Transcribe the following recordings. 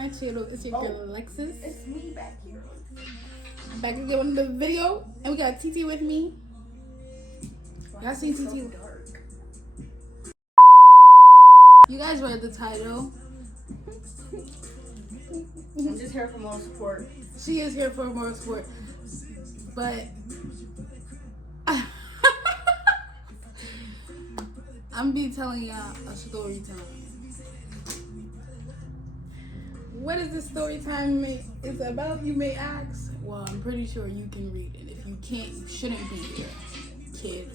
my channel. It's your girl Alexis. It's me back here. Back again with the video, and we got TT with me. Y'all seen TT? So dark. You guys read the title. I'm just here for moral support. She is here for more support, but I'm be telling y'all a story time. What is this story time is about, you may ask? Well, I'm pretty sure you can read it. If you can't, you shouldn't be here, kid.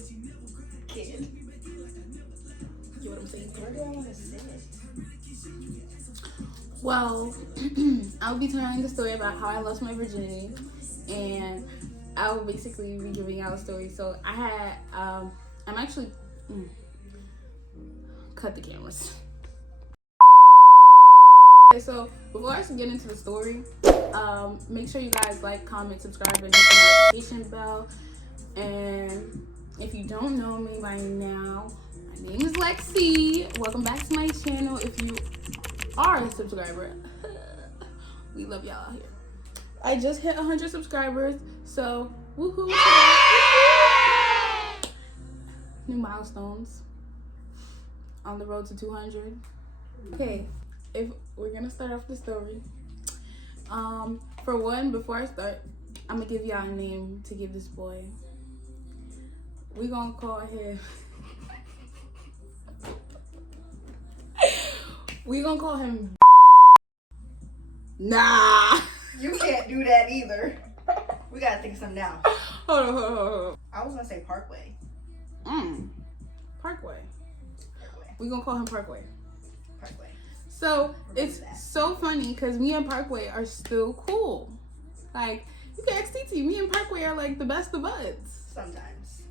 Kid. You know what I'm saying? Where do I want to sit? Well, I'll be telling the story about how I lost my virginity, and I will basically be giving out a story. So I had, I'm actually, cut the cameras. Okay, so before I get into the story, make sure you guys like, comment, subscribe, and hit the notification bell. And if you don't know me by now, my name is Lexi. Welcome back to my channel. If you are a subscriber, we love y'all out here. I just hit 100 subscribers, so woohoo! New milestones on the road to 200. Okay, if we're gonna start off the story, for one, before I start, I'm gonna give y'all a name to give this boy. We gonna call him. We gonna call him. Nah. You can't do that either. We gotta think of something now. Hold on. I was gonna say Parkway. Parkway. We gonna call him Parkway. Parkway. So it's so funny because me and Parkway are still cool. Like, you can ask TT, me and Parkway are like the best of buds. Sometimes.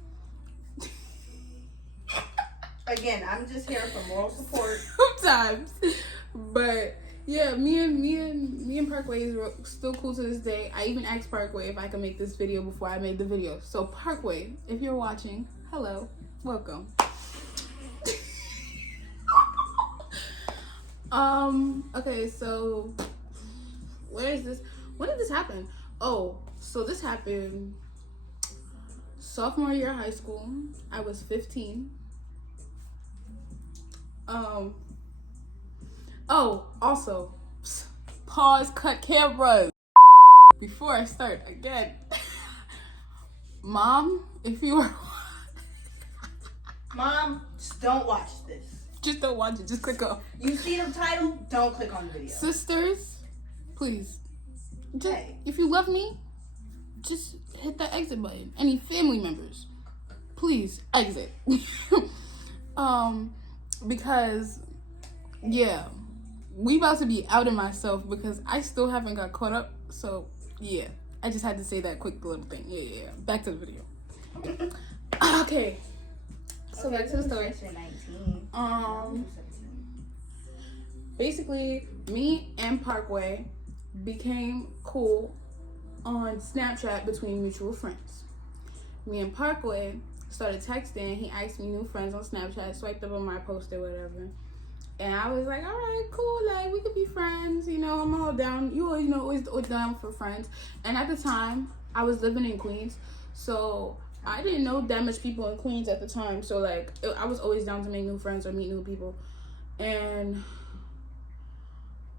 Again, I'm just here for moral support. Sometimes. But yeah, me and Parkway is still cool to this day. I even asked Parkway if I could make this video before I made the video. So Parkway, if you're watching, hello, welcome. Okay, so where is this? When did this happen? Oh, so this happened sophomore year of high school. I was 15. Oh, also, pause, cut cameras. Before I start again, Mom, if you are, Mom, just don't watch this. Just don't watch it. Just click off. You see the title? Don't click on the video. Sisters, please. Just, Hey. if you love me, just hit that exit button. Any family members, please exit. Because yeah, we about to be out of myself because I still haven't got caught up. So yeah, I just had to say that quick little thing. Yeah. Back to the video. Okay. So back to the story. Basically, me and Parkway became cool on Snapchat between mutual friends. Me and Parkway started texting. He asked me new friends on Snapchat, swiped up on my post or whatever. And I was like, all right, cool, like, we could be friends. You know, I'm all down. You always know, always down for friends. And at the time, I was living in Queens. So I didn't know that much people in Queens at the time. So, like, I was always down to make new friends or meet new people. And,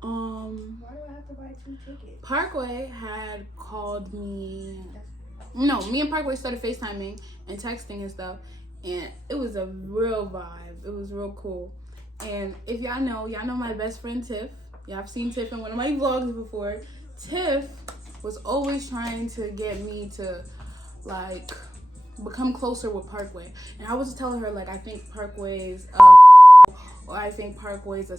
why do I have to buy 2 tickets? Parkway had called me. No, me and Parkway started FaceTiming and texting and stuff. And it was a real vibe. It was real cool. And if y'all know my best friend Tiff. Y'all have seen Tiff in one of my vlogs before. Tiff was always trying to get me to, like, become closer with Parkway. And I was just telling her, like, I think Parkway's or I think Parkway's a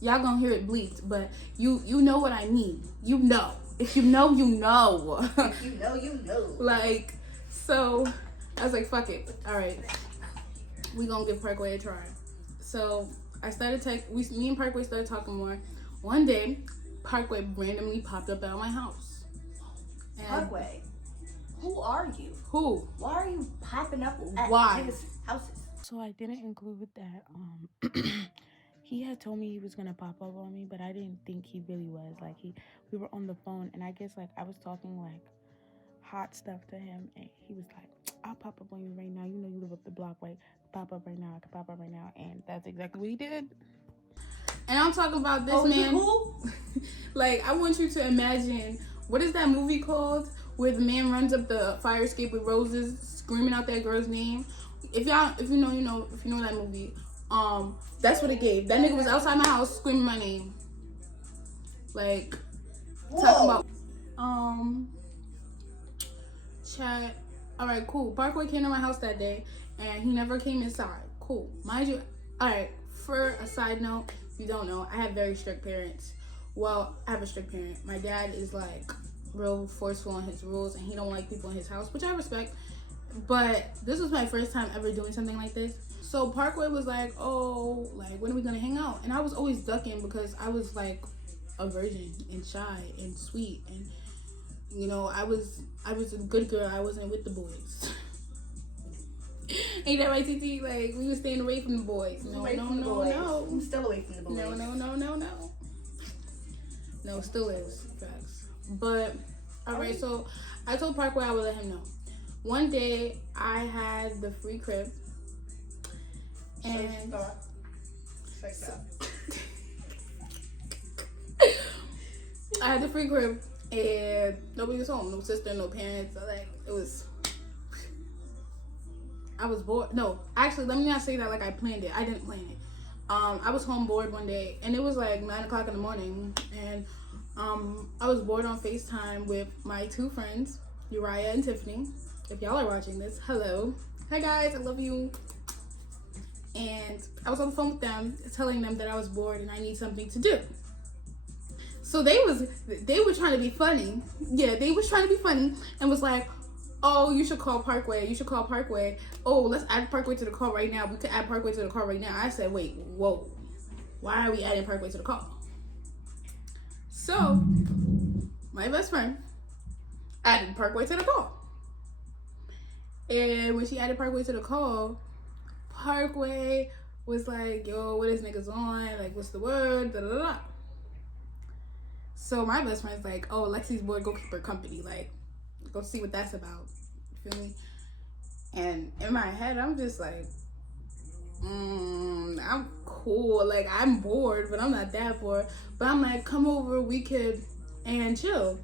y'all gonna hear it bleeped, but you know what I mean. You know. If you know, you know. If you know, you know. Like, so I was like, fuck it. All right. We gonna give Parkway a try. So I started me and Parkway started talking more. One day, Parkway randomly popped up at my house. And Parkway, who are you? Who? Why are you popping up at Why? niggas' houses? So I didn't include that he had told me he was gonna pop up on me, but I didn't think he really was. Like we were on the phone, and I guess like I was talking like hot stuff to him, and he was like, "I'll pop up on you right now. You know you live up the block, right? Pop up right now. I can pop up right now," and that's exactly what he did. And I'm talking about this man. man. Cool? Like, I want you to imagine, what is that movie called where the man runs up the fire escape with roses, screaming out that girl's name? If you know that movie. That's what it gave. That nigga was outside my house screaming my name. Like, talking about chat. All right, cool. Parkway came to my house that day, and he never came inside. Cool, mind you. All right. For a side note, if you don't know, I have very strict parents. Well, I have a strict parent. My dad is like real forceful on his rules, and he don't like people in his house, which I respect. But this was my first time ever doing something like this. So Parkway was like, "Oh, like when are we gonna hang out?" And I was always ducking because I was like a virgin and shy and sweet, and you know, I was a good girl. I wasn't with the boys. Ain't that right, TT? Like, we were staying away from the boys. No. I'm still away from the boys. No, still is. Facts. But, alright, so I told Parkway I would let him know. One day, I had the free crib. And... I had the free crib, and nobody was home. No sister, no parents. Like, it was... I was bored. No, actually, let me not say that like I planned it. I didn't plan it. I was home bored one day, and it was like 9 o'clock in the morning, and I was bored on FaceTime with my two friends, Uriah and Tiffany. If y'all are watching this, hello. Hi guys, I love you. And I was on the phone with them, telling them that I was bored and I need something to do. So they were trying to be funny. Yeah, they was trying to be funny and was like, "Oh, you should call Parkway. You should call Parkway. Oh, let's add Parkway to the call right now. We could add Parkway to the call right now." I said, "Wait, whoa. Why are we adding Parkway to the call?" So, my best friend added Parkway to the call. And when she added Parkway to the call, Parkway was like, "Yo, what is niggas on? Like, what's the word? Da da da." So my best friend's like, "Oh, Lexi's boy, go keep her company. Like, go see what that's about." You feel me? And in my head, I'm just like, I'm cool. Like, I'm bored, but I'm not that bored. But I'm like, "Come over, we could and chill."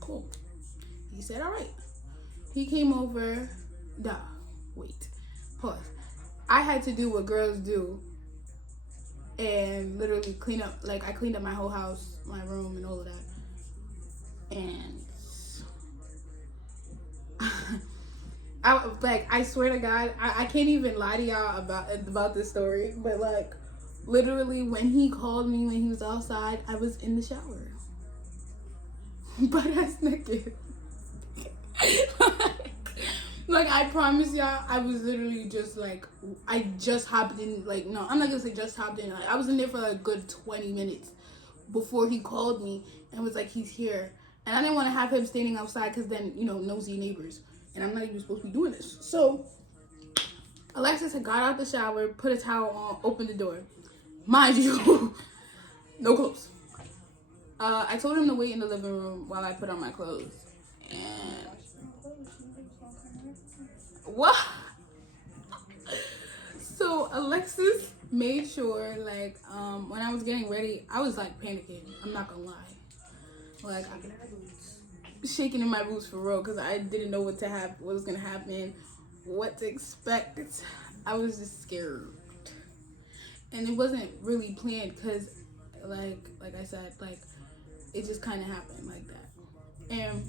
Cool. He said, "All right." He came over. Wait. Pause. I had to do what girls do and literally clean up. Like, I cleaned up my whole house, my room, and all of that. And I swear to God, I can't even lie to y'all about this story, but like, literally when he called me when he was outside, I was in the shower, butt ass naked. Like, I promise y'all, I was literally just like, I just hopped in. Like, no, I'm not gonna say just hopped in. Like, I was in there for like a good 20 minutes before he called me and was like, "He's here." And I didn't want to have him standing outside because then, you know, nosy neighbors. And I'm not even supposed to be doing this. So, Alexis had got out the shower, put a towel on, opened the door. Mind you, no clothes. I told him to wait in the living room while I put on my clothes. And what? So Alexis made sure, like, when I was getting ready, I was like panicking. I'm not gonna lie. Like, shaking in my boots for real, because I didn't know what was gonna happen, what to expect. I was just scared, and it wasn't really planned, because like I said, like, it just kind of happened like that. And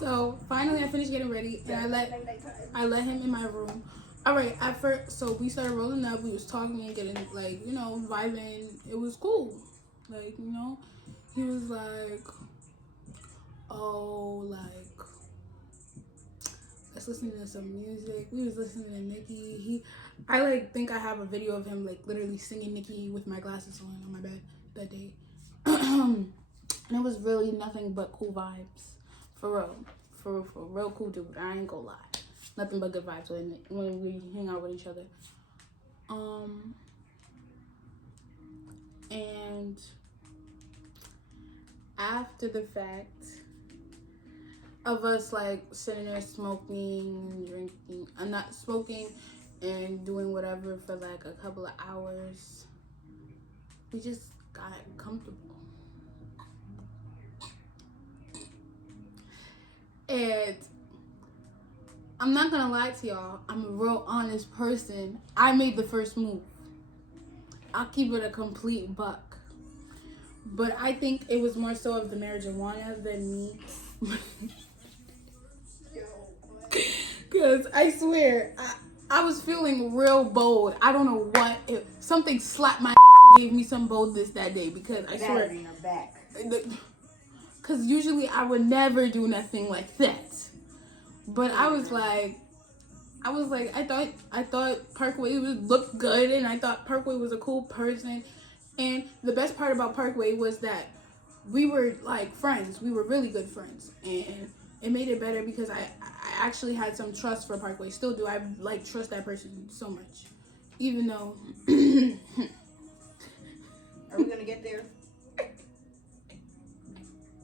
so finally I finished getting ready, and I let him in my room. All right, at first, so we started rolling up. We was talking and getting, like, you know, vibing. It was cool. Like, you know, he was like, "Oh, like, let's listen to some music." We was listening to Nicki. I like think I have a video of him like literally singing Nicki with my glasses on my bed that day. And it was really nothing but cool vibes. For real. For real cool dude. I ain't gonna lie. nothing but good vibes when we hang out with each other. And after the fact of us like sitting there smoking and drinking, not smoking and doing whatever for like a couple of hours, we just got comfortable. And I'm not gonna lie to y'all, I'm a real honest person. I made the first move. I'll keep it a complete buck. But I think it was more so of the marijuana than me. Because I swear, I was feeling real bold. I don't know what. Something slapped my gave me some boldness that day. Because I swear. Because usually I would never do nothing like that. But I was like, I thought Parkway would look good, and I thought Parkway was a cool person. And the best part about Parkway was that we were like friends. We were really good friends, and it made it better because I actually had some trust for Parkway. Still do. I like trust that person so much, even though. Are we gonna get there?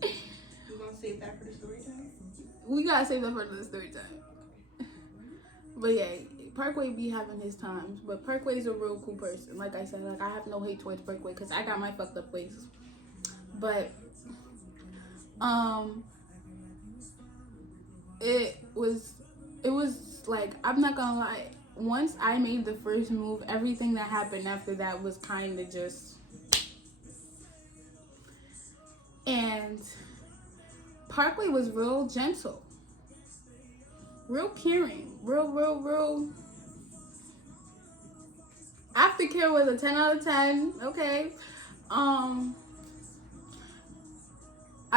We're gonna save that for the story time. We gotta save that for the story time. But yeah, Parkway be having his times, but Parkway's a real cool person. Like I said, like I have no hate towards Parkway because I got my fucked up ways. But it was like, I'm not gonna lie, once I made the first move, everything that happened after that was kind of just, and Parkway was real gentle, real caring, real. Aftercare was a 10 out of 10. Okay. I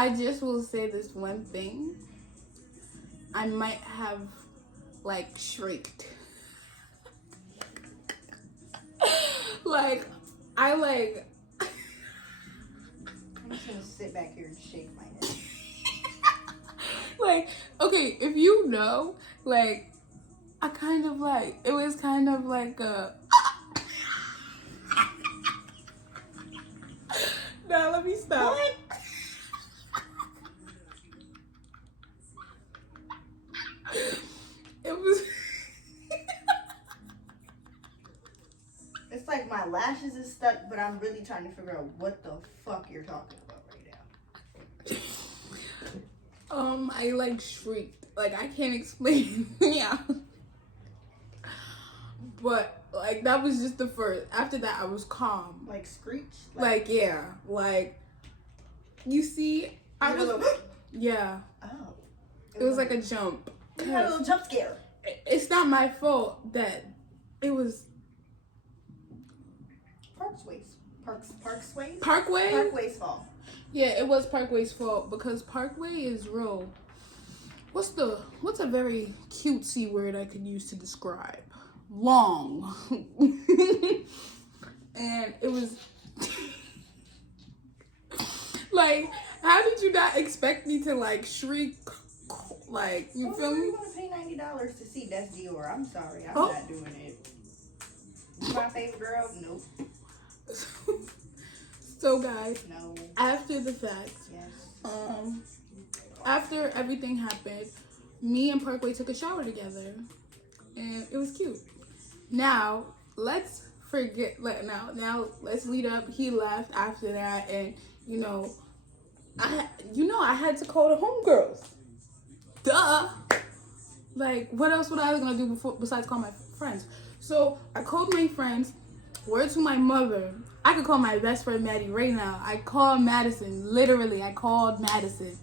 just will say this one thing. I might have like shrieked. I'm just gonna sit back here and shake my head. Like, okay, if you know, like, I kind of like, it was kind of like a. Nah, let me stop. What? It was. It's like my lashes is stuck, but I'm really trying to figure out what the fuck you're talking about right now. I like shrieked. Like, I can't explain. Yeah. But like that was just the first. After that, I was calm. Like screech? Like yeah. Like, you see, I was. Yeah. Oh. It was like a jump. You had a little jump scare. It's not my fault that it was. Parkway's? Parkway? Parkway's fault. Yeah, it was Parkway's fault because Parkway is real. What's a very cutesy word I could use to describe? Long. And it was like, how did you not expect me to like shriek? Like, you feel me? You're gonna pay $90 to see That's Dior. I'm sorry, I'm not doing it. You my favorite girl? Nope. So guys, no. After the fact, yes. After everything happened, me and Parkway took a shower together, and it was cute. Now let's forget. Now let's lead up. He left after that, and I had to call the homegirls. Duh. Like, what else would I was gonna do besides call my friends? So I called my friends. Word to my mother. I could call my best friend Maddie right now. I called Madison. Literally, I called Madison.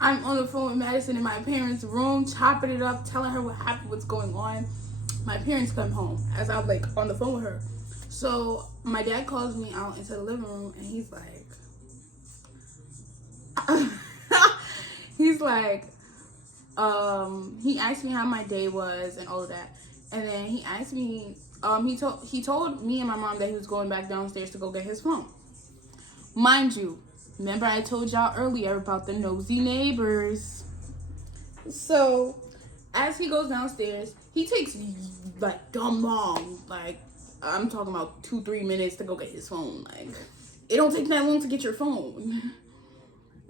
I'm on the phone with Madison in my parents' room, chopping it up, telling her what happened, what's going on. My parents come home as I'm like on the phone with her. So my dad calls me out into the living room, and he's like, he asked me how my day was and all of that, and then he asked me. He told me and my mom that he was going back downstairs to go get his phone. Mind you, remember I told y'all earlier about the nosy neighbors. So as he goes downstairs, he takes like dumb long. Like, I'm talking about 2-3 minutes to go get his phone. Like, it don't take that long to get your phone.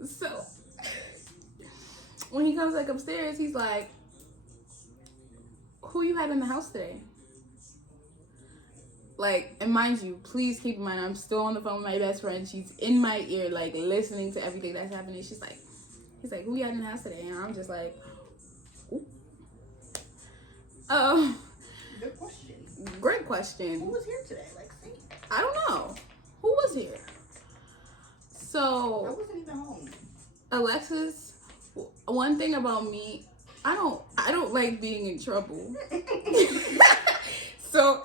So when he comes like upstairs, he's like, who you had in the house today? Like, and mind you, please keep in mind, I'm still on the phone with my best friend. She's in my ear, like, listening to everything that's happening. He's like, who you had in the house today? And I'm just like, ooh. Oh. Good question. Great question. Who was here today? Like, see? I don't know. Who was here? So I wasn't even home. Alexis, one thing about me, I don't like being in trouble. So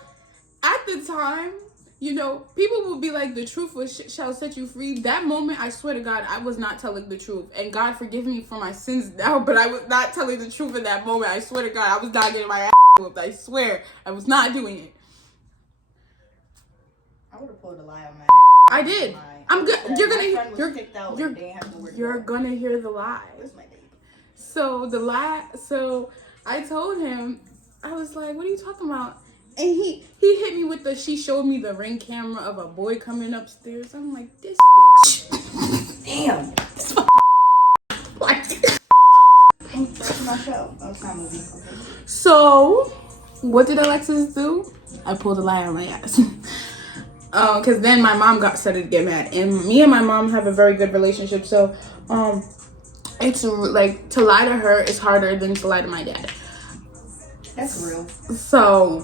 at the time, you know, people will be like, the truth shall set you free. That moment, I swear to God, I was not telling the truth. And God forgive me for my sins now, but I was not telling the truth in that moment. I swear to God, I was not getting my ass whooped. I swear, I was not doing it. I would have pulled a lie on my I did. I'm good. You're gonna hear the lie. Where's my baby? So I told him, I was like, what are you talking about? And he hit me with she showed me the Ring camera of a boy coming upstairs. I'm like, this bitch. Damn. This like, That's my show. Oh, it's not a movie. Okay. So, what did Alexis do? I pulled a lie on my ass. Because then my mom started to get mad. And me and my mom have a very good relationship. So, it's like, to lie to her is harder than to lie to my dad. That's real. So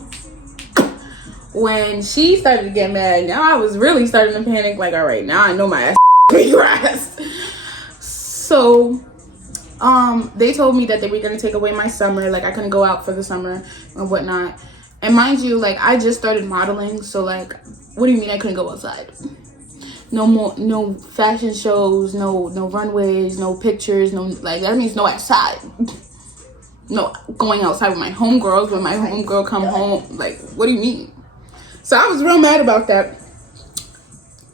when she started to get mad, now I was really starting to panic. Like, all right, now I know my ass is grass. So they told me that they were gonna take away my summer. Like, I couldn't go out for the summer and whatnot. And mind you, like, I just started modeling, so like, what do you mean I couldn't go outside? No fashion shows, no runways, no pictures, no, like, that means no outside. No going outside with my homegirls when my homegirl come home. Like, what do you mean? So I was real mad about that.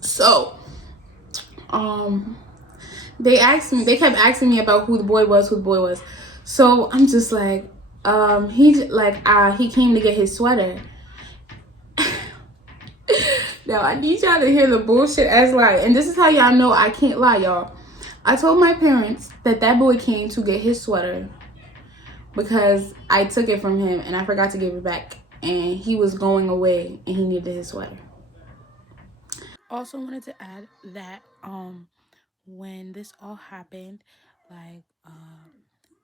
So they kept asking me about who the boy was. So I'm just like, he came to get his sweater. Now I need y'all to hear the bullshit ass lie. And this is how y'all know I can't lie, y'all. I told my parents that boy came to get his sweater because I took it from him and I forgot to give it back, and he was going away and he needed his sweater. Also wanted to add that when this all happened, like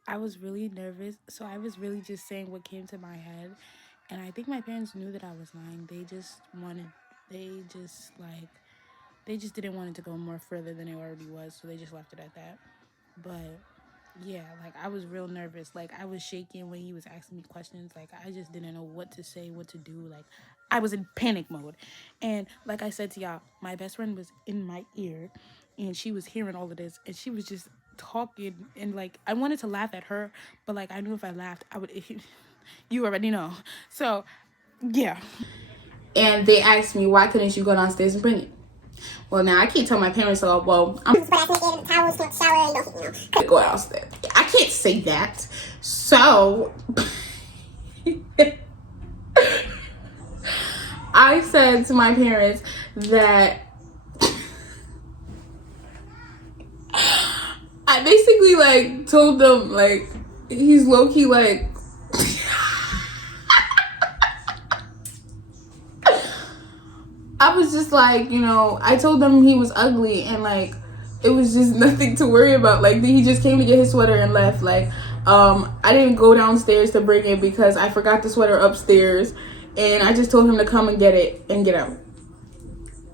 I was really nervous, so I was really just saying what came to my head, and I think my parents knew that I was lying. They just didn't want it to go more further than it already was, so they just left it at that. But yeah, like, I was real nervous. Like, I was shaking when he was asking me questions. Like, I just didn't know what to say, what to do. Like, I was in panic mode. And like I said to y'all, my best friend was in my ear, and she was hearing all of this, and she was just talking, and like, I wanted to laugh at her, but like, I knew if I laughed, I would you already know. So yeah. And they asked me, why couldn't you go downstairs and bring it? Well, now I can't tell my parents, so, well, I'm go downstairs. I can't say that. So I said to my parents that I basically, like, told them, like, he's low-key, like, I was just like, you know, I told them he was ugly, and like, it was just nothing to worry about. Like, he just came to get his sweater and left. Like, I didn't go downstairs to bring it because I forgot the sweater upstairs, and I just told him to come and get it and get out.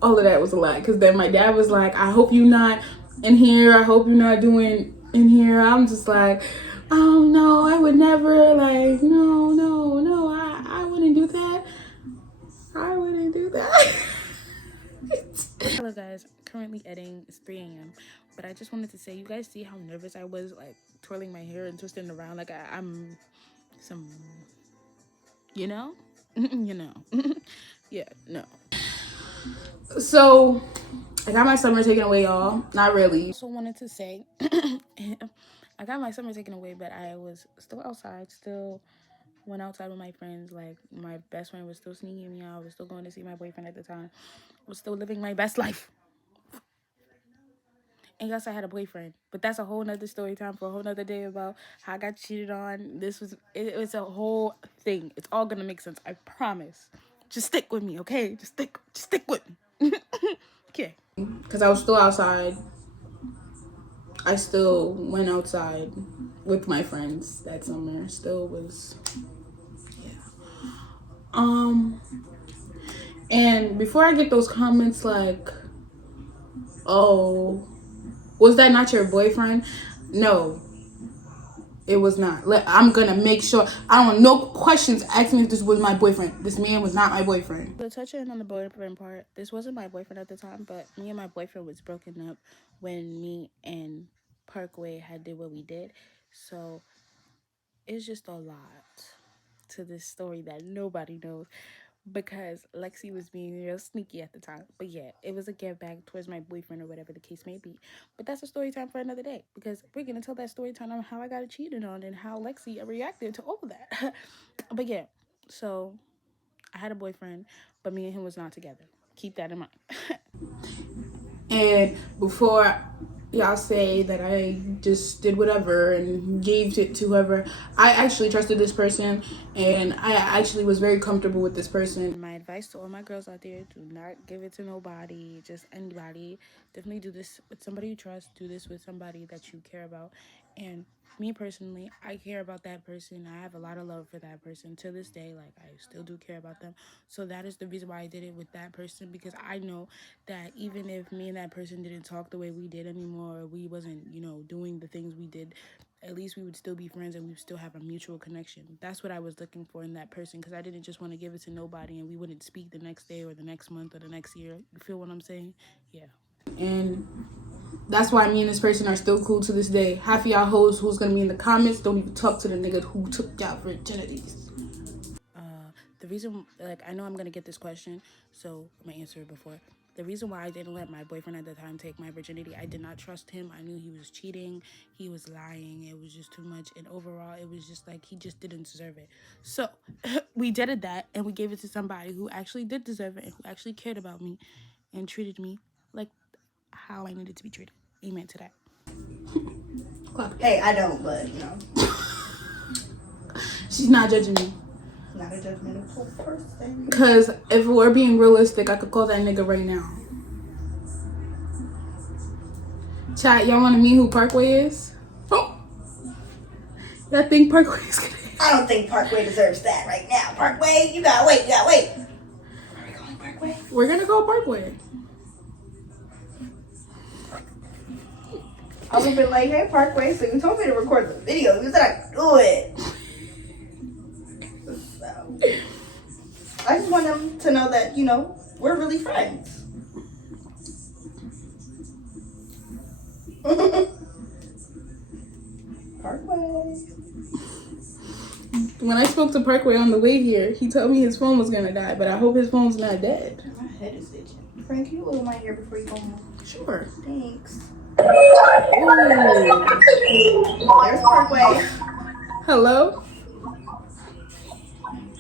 All of that was a lie, because then my dad was like, I hope you're not in here. I hope you're not doing in here. I'm just like, oh no, I would never, like, no, I wouldn't do that. I wouldn't do that. Hello guys, currently editing. It's 3 a.m. But I just wanted to say, you guys see how nervous I was, like, twirling my hair and twisting it around like I'm some, you know? You know. Yeah, no. So I got my summer taken away, y'all. Not really. Also wanted to say, I got my summer taken away, but I was still outside, still went outside with my friends. Like, my best friend was still sneaking me out. I was still going to see my boyfriend at the time. I was still living my best life. And yes, I had a boyfriend, but that's a whole nother story time for a whole nother day about how I got cheated on. It was a whole thing. It's all gonna make sense. I promise. Just stick with me, okay? Just stick with me. Okay. Because I was still outside. I still went outside with my friends that summer. Still was, yeah. And before I get those comments like, oh, was that not your boyfriend? No, it was not. I'm gonna make sure. I don't want no questions asking me if this was my boyfriend. This man was not my boyfriend. To touch in on the boyfriend part, this wasn't my boyfriend at the time, but me and my boyfriend was broken up when me and Parkway had did what we did. So it's just a lot to this story that nobody knows, because Lexi was being real sneaky at the time. But yeah, it was a give back towards my boyfriend or whatever the case may be. But that's a story time for another day, because we're going to tell that story time on how I got cheated on and how Lexi reacted to all of that. But yeah, so I had a boyfriend, but me and him was not together. Keep that in mind. And before y'all say that I just did whatever and gave it to whoever, I actually trusted this person, and I actually was very comfortable with this person. My advice to all my girls out there: do not give it to nobody, just anybody. Definitely do this with somebody you trust. Do this with somebody that you care about. And me personally, I care about that person. I have a lot of love for that person to this day. Like, I still do care about them. So that is the reason why I did it with that person, because I know that even if me and that person didn't talk the way we did anymore, or we wasn't, doing the things we did, at least we would still be friends and we would still have a mutual connection. That's what I was looking for in that person, because I didn't just want to give it to nobody and we wouldn't speak the next day or the next month or the next year. You feel what I'm saying? Yeah. And that's why me and this person are still cool to this day. Half of y'all hoes who's gonna be in the comments don't even talk to the nigga who took y'all virginities. The reason, I know I'm gonna get this question, so I'm gonna answer it before. The reason why I didn't let my boyfriend at the time take my virginity, I did not trust him. I knew he was cheating, he was lying, it was just too much, and overall it was just like he just didn't deserve it. So we did that, and we gave it to somebody who actually did deserve it and who actually cared about me and treated me like how I needed to be treated. Amen to that. Hey, I don't, but She's not judging me. Not a judgmental person. Because if we're being realistic, I could call that nigga right now. Chat, y'all want to meet who Parkway is? Oh, y'all think Parkway is gonna... I don't think Parkway deserves that right now. Parkway, you gotta wait. Are we going Parkway? We're gonna go Parkway. I would have been like, hey, Parkway, so you told me to record the video. You said I could do it. So, I just want them to know that, we're really friends. Parkway. When I spoke to Parkway on the way here, he told me his phone was gonna die, but I hope his phone's not dead. My head is itching. Frank, can you oil my hair before you go home? Sure. Thanks. Ooh. There's Parkway. Hello?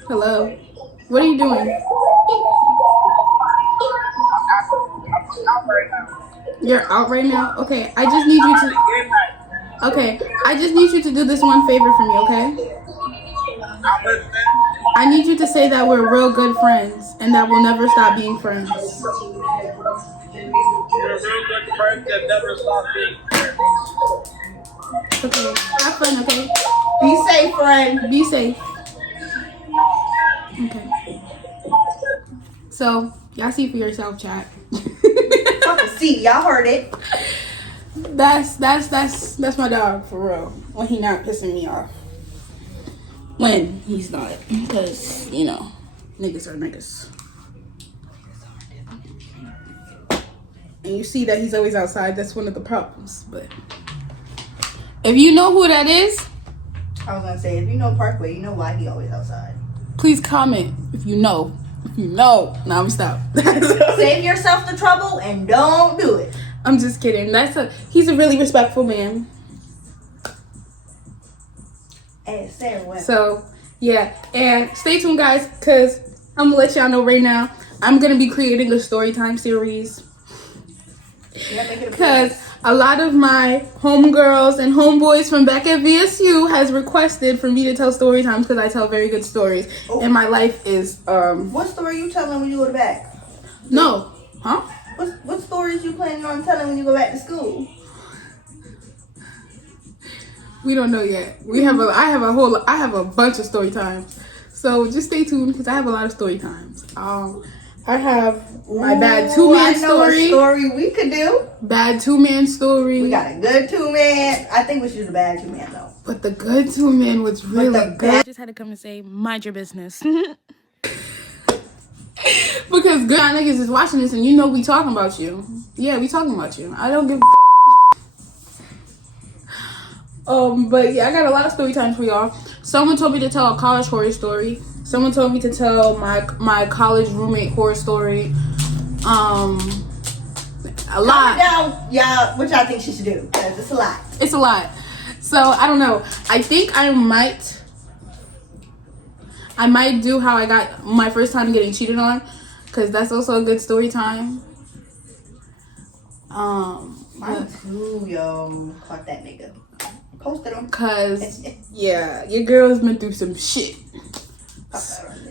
Hello? What are you doing? You're out right now? Okay, I just need you to... Okay, I just need you to do this one favor for me, okay? I need you to say that we're real good friends and that we'll never stop being friends. You're a real good friend that never stop being friends. Okay, have fun, okay? Be safe, friend. Be safe. Okay. So, y'all see for yourself, chat. Fucking see, y'all heard it. That's my dog, for real. When he not pissing me off. When he's not. Because, niggas are niggas. And you see that he's always outside. That's one of the problems. But if you know who that is, I was gonna say, if you know Parkway, you know why he always outside. please comment if you know. If you know. Nah, I'm stop. Save yourself the trouble and don't do it. I'm just kidding. He's a really respectful man. Hey, Sarah Webb. So, yeah. And stay tuned, guys, because I'm going to let y'all know right now, I'm going to be creating a storytime series. Yeah, make it a Because business. a lot of my homegirls and homeboys from back at VSU has requested for me to tell story times because I tell very good stories. Oh. And my life is, What story you telling when you go to back? no. Huh? What stories you planning on telling when you go back to school? We don't know yet. I have a bunch of story times. So just stay tuned because I have a lot of story times. I have my bad I two-man know a story. story we could do. Bad two-man story. We got a good 2-man. I think we should do the bad 2-man though. But the good two-man was really the good. I just had to come and say, mind your business. Because good niggas is watching this and you know we talking about you. Yeah, we talking about you. I don't give a but yeah, I got a lot of story times for y'all. Someone told me to tell a college horror story. Someone told me to tell my college roommate horror story. A lot. Comment down, y'all, what y'all think she should do? Because it's a lot. It's a lot. So I don't know. I think I might do how I got my first time getting cheated on, because that's also a good story time. Mine too, yo. Caught that nigga. Posted him. Cause yeah, your girl's been through some shit.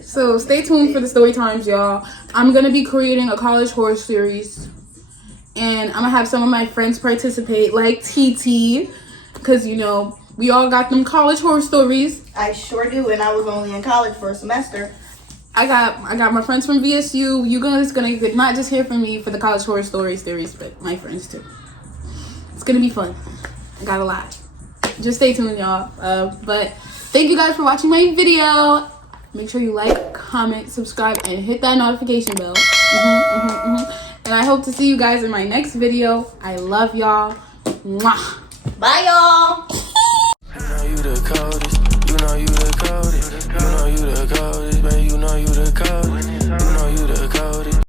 So stay tuned for the story times, y'all. I'm gonna be creating a college horror series, and I'm gonna have some of my friends participate, like TT, cause you know we all got them college horror stories. I sure do, and I was only in college for a semester. I got my friends from VSU. You guys gonna not just hear from me for the college horror story series, but my friends too. It's gonna be fun. I got a lot. Just stay tuned, y'all. But thank you guys for watching my video. Make sure you like, comment, subscribe, and hit that notification bell. And I hope to see you guys in my next video. I love y'all. Mwah. Bye, y'all. You know you the coldest. You know you the coldest. You know you the coldest, baby. You know you the coldest. You know you the coldest.